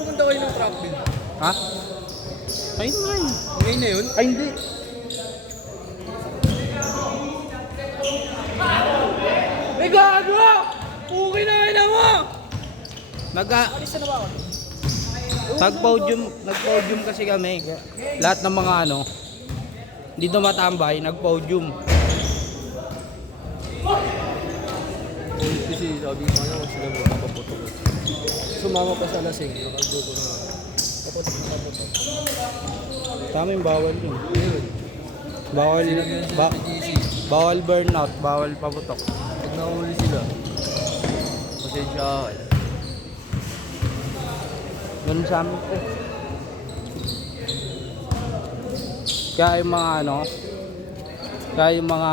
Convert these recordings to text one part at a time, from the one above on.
pupunta kayo ng track din? Ha? Ayun nga yun. Ngayon na yun? Ay, hindi. May gago! Okay na kayo mo! Alis na ba ako? Nag-podium kasi kami. Lahat ng mga ano, hindi tumatambay, nag-podium. Kasi sabi ko kanya, huwag sila magpapaputok. Sumama pa sa lasing, nakagluto na. Kaputok na kaputok. Tama yung bawal yun. Ayun. Bawal burnout, bawal paputok. Pag nahuli sila, pasensya ka. Ganun sa amin po. Kaya yung mga ano, kaya yung mga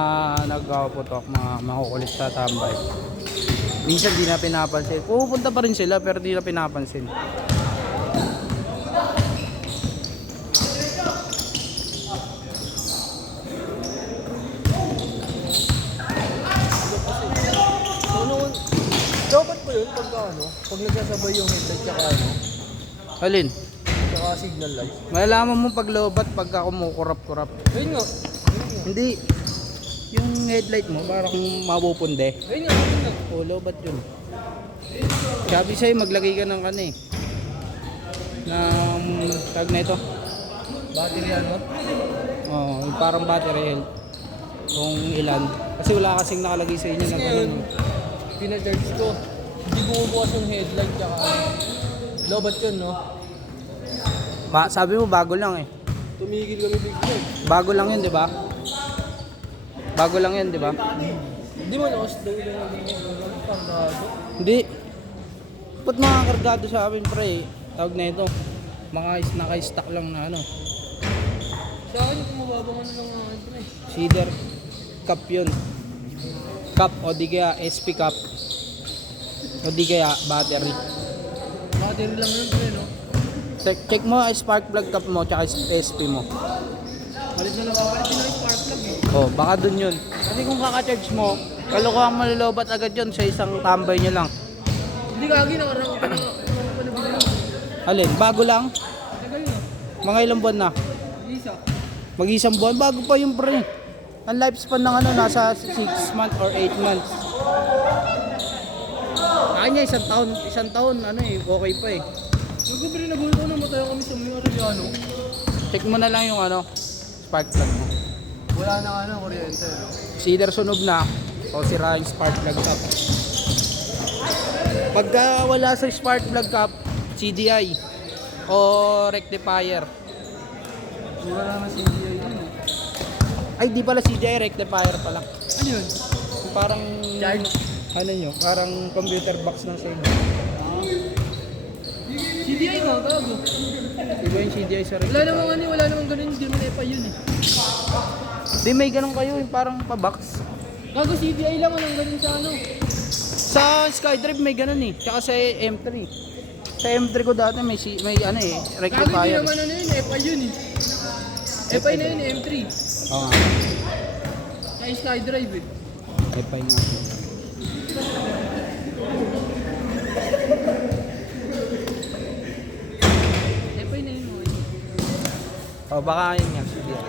nagpaputok, mga makukulit sa tambay. Minsan di na pinapansin. Pupunta pa rin sila pero di na pinapansin. Dapat ba yun pagka ano? Pag nagsasabay yung headlight tsaka ano? Alin? Tsaka signal light? Malalaman mo pag lobat pagka kumukurap-kurap. Ayun nga. Hindi. Yung headlight mo parang mapupunde. Ayun nga. Ayun nga. O lobat yun. Sabi sa'yo maglagay ka ng ano eh. Ng tag na ito. Battery ano? Oo, yung parang battery health. Kung ilan. Kasi wala kasing nakalagay sa inyo Kasi na ngayon, ganun. pinacharge ko. Hindi bumubukas yung headlight tsaka ano. Lobat yun, no? Sabi mo bago lang eh. Tumigil kami bigla. Bago lang yun, di ba? Bago lang yun, di ba? Hindi mo nakas daw yung panggago. Hindi. Ba't mga kargado sa amin, pre? Tawag na ito. Mga naka-stock lang na ano. Sa akin, kung mababang ano lang ang ito eh. Cedar cup yun. Cup o di kaya SP cup. O di kaya battery. Battery lang yun, pre, no? Check mo spark plug cup mo tsaka SP mo. Palit na napapalit din ang spark plug, eh. Oh, baka dun yun. Kasi kung kaka-charge mo, kalokohan malolobat agad yun sa isang tambay nyo lang. Hindi kagi, nakarang ko na panabili. Alin, bago lang? Tagal na. Mga ilang buwan na? Isa. Mag-isang buwan, bago pa yung pre. Ang lifespan ng ano, nasa 6 months or 8 months. Kanya, isang taon, ano eh, okay pa eh. Nagkabili na gulo na matayo kami sa mga Arellano. Check mo na lang yung ano, spark plug mo. Wala na ano, kuryente, no? It's either sunog na o sira yung spark plug cap. Pagka wala sa spark plug cap, CDI o rectifier. Wala naman si DI yun, eh. Ay, di pala CDI, rectifier pala. Ano yun? Yung parang, Charge? ano nyo, parang computer box ng side. CDI nga, gago. Iba yung CDI sa Wala rectifier. namang ano, wala namang ganun, hindi naman EPA yun, eh. Di may ganun kayo, yung parang pa-box. Gago, CDI lang, walang ganun sa ano. Sa Skydrive may ganun eh, tsaka sa M3. Sa M3 ko dati may ano eh, Gago, hindi rectifier. naman ano yun, EPA yun, eh. EPA na yun, M3. Oo. Kaya SkyDrive, eh. May pa nga. EPA na yun, okay. O baka yun nga, CDI.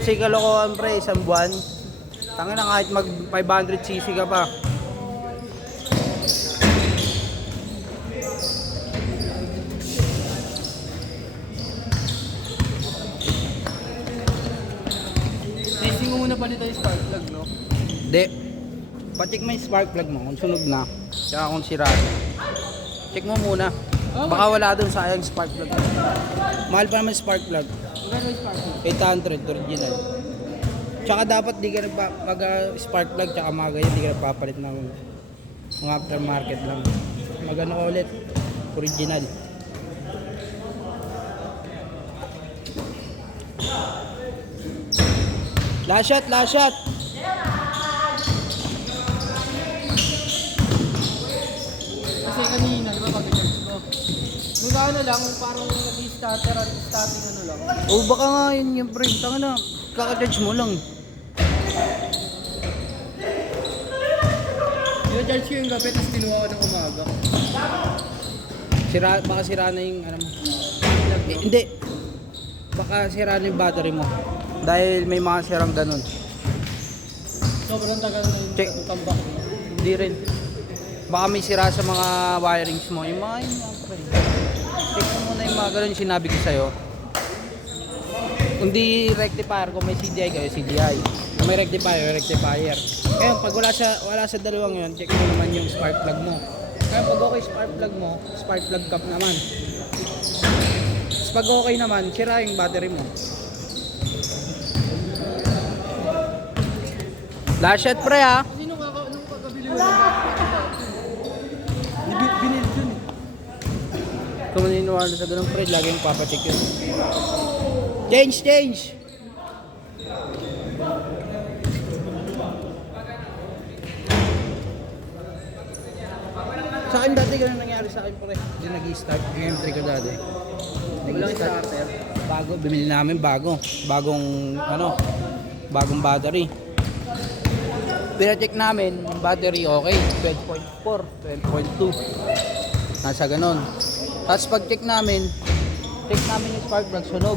Kasi kalokohan pre, isang buwan. Tangin na kahit mag 500cc ka pa. Testing mo muna pa nito yung spark plug, no? Hindi. Pacheck mo yung spark plug mo kung sunog na. Tsaka kung sirado. Check mo muna. Baka wala dun sayang spark plug. Mahal pa naman spark plug. Magkano yung spark plug? 800 original. Tsaka dapat di ka pag spark plug tsaka mga ganyan di ka nagpapalit ng mga aftermarket lang. Magano ka ulit. Original. Last shot, last shot. Kasi kanina, di ba, pag-charge ko. Magkano lang, parang nag-starter at starting ano lang. O baka nga yun yung pre. Tanga na. Kaka-charge mo lang. Yung charge ko yung gabi, tapos kinuha ko ng umaga. Baka sira na yung ano mo. Hindi. Baka sira na yung battery mo. Dahil may mga sirang ganun. Sobrang tagal na yung Check. tambak. Hindi rin. Baka may sira sa mga wirings mo. Yung mga yun nga pre. Check mo muna yung mga ganun yung sinabi ko sa'yo. Hindi rectifier, kung may CDI kayo, CDI. Kung may rectifier, rectifier. Ngayon, pag wala sa dalawang yun, check mo naman yung spark plug mo. Kaya pag okay spark plug mo, spark plug cap naman. Tapos pag okay naman, sira yung battery mo. Last shot pre ha. Kasi nung kakabili mo ng binili dun eh. Kung maniniwala sa ganun pre, lagi yung papacheck yun. Change! Sa akin dati ganun nangyari sa akin pre. Hindi nag-i-start yung M3 ko dati. Walang starter. Bago, bumili namin bago. Bagong battery. Pina-check namin, yung battery okay, 12.4, 12.2. Nasa ganun. Tapos pag-check namin yung spark plug, sunog.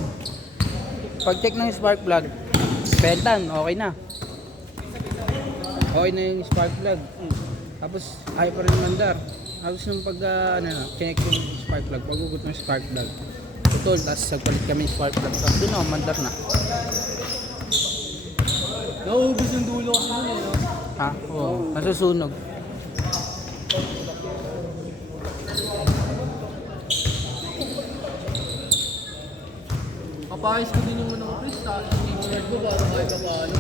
Pag-check ng spark plug, pentan, okay na. Okay na yung spark plug. Tapos ayaw pa rin mandar. Tapos nung connect yung spark plug, pag-ugot ng spark plug, putol, tapos nagpalit kami yung spark plug. Tapos doon mandar na. Nauubos yung dulo kasi dun eh, no? Ha? Oo. Nasusunog. Kapayos ko din yung unang Chris, sa t-shirt ko para kahit paano.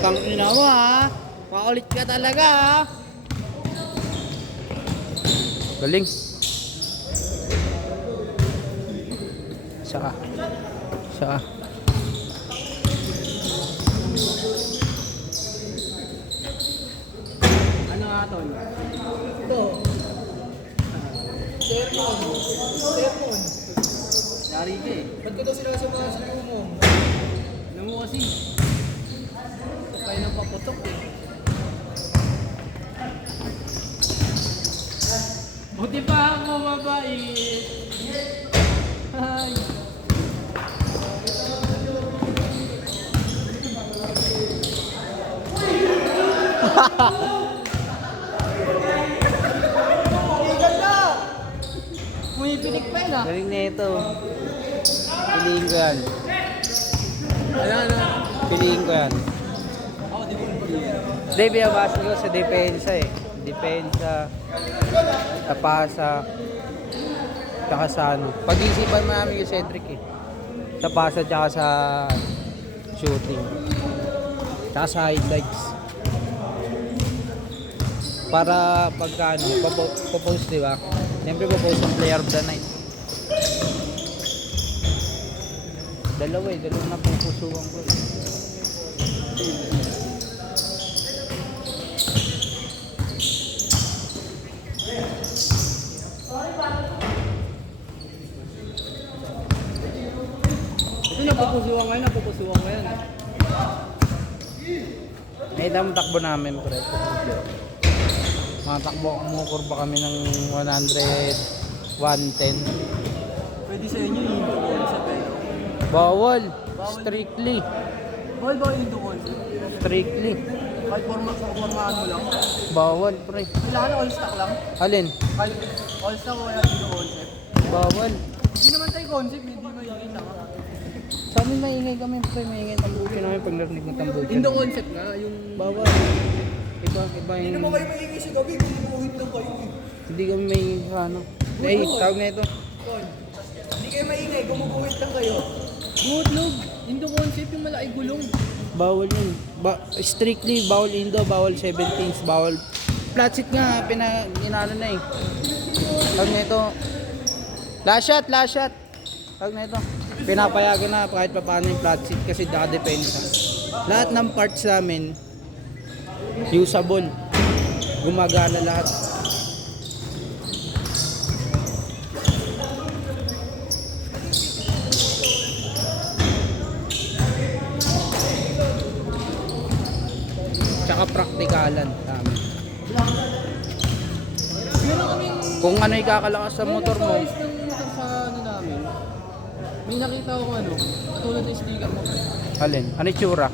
Tangina mo ha. Makulit ka talaga ha. Galing. Saka. Ano nga tol? Ito. Sermon. Yari ka eh. Ba't ko daw sinasama sa lumong? Alam mo kasi. Tayo nang paputok eh. Buti pa ako mabait. Ay. May pinik pa yun ah. Galing na ito. Piliin ko yan. Ano? Piliin ko yan. Ako di ko Hindi, binabasa ko sa depensa eh. Depensa, tapasa, tsaka sa ano. Pag-isipan mo namin yung Cedric eh. Sa pasa tsaka sa shooting. Tsaka sa highlights. Para pagka ano, popost di ba? Siyempre popost ang player of the night. Dalawang napupusuan ko eh. Ito napupusuan ngayon. May damang takbo namin pre. Mga takbo, kumukurba kami ng 100, 110. Pwede sa inyo yung concept eh. Bawal. Strictly. Bawal ba yung concept? Strictly. Kahit formahan mo lang. Bawal pre. Kailangan all stock lang. Alin? Kahit all stock o wala yung concept. Bawal. Hindi naman tayo concept, hindi mo yung tama. Sa amin maingay kami pre. Maingay tambukin namin pag narinig ng tambukin. Indo concept nga, yung... Bawal. Iba yung... Hindi naman kayo maingay sa gabi, gumuguhit lang kayo eh. Hindi kami maingay sa ano. Eh, tawag na ito. Hindi kayo maingay, gumuguhit lang kayo. Good log. Indo concept yung malaki gulong. Bawal yun. Strictly bawal Indo, bawal 17s, bawal. Flat seat nga, inano na eh. Tawag na ito. Last shot. Tawag na ito. Pinapayagan na kahit pa paano yung flat seat kasi nakadepensa. Lahat ng parts namin, usable. Gumagana lahat. Tsaka praktikalan namin. Meron kaming Kung ano ikakalakas sa motor mo, ayos ng motor sa ano namin. May nakita ko ano, katulad ng sticker mo. alin? Ano yung tsura?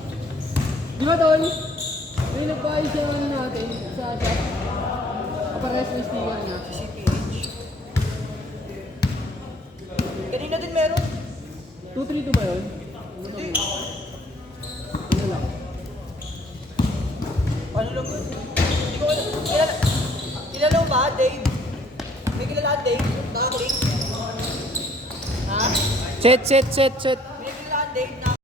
Di ba tol? May nagpaayos yung ano natin sa shop. Kaparehas ng sticker niya. Kanina din meron. 232 ba yun? Ano lang? Ano lang yun? Hindi ko alam. Kilala mo ba, Dave? May kilala ka, Dave? Naka-click? Ha? Set. May kilala ka, Dave, na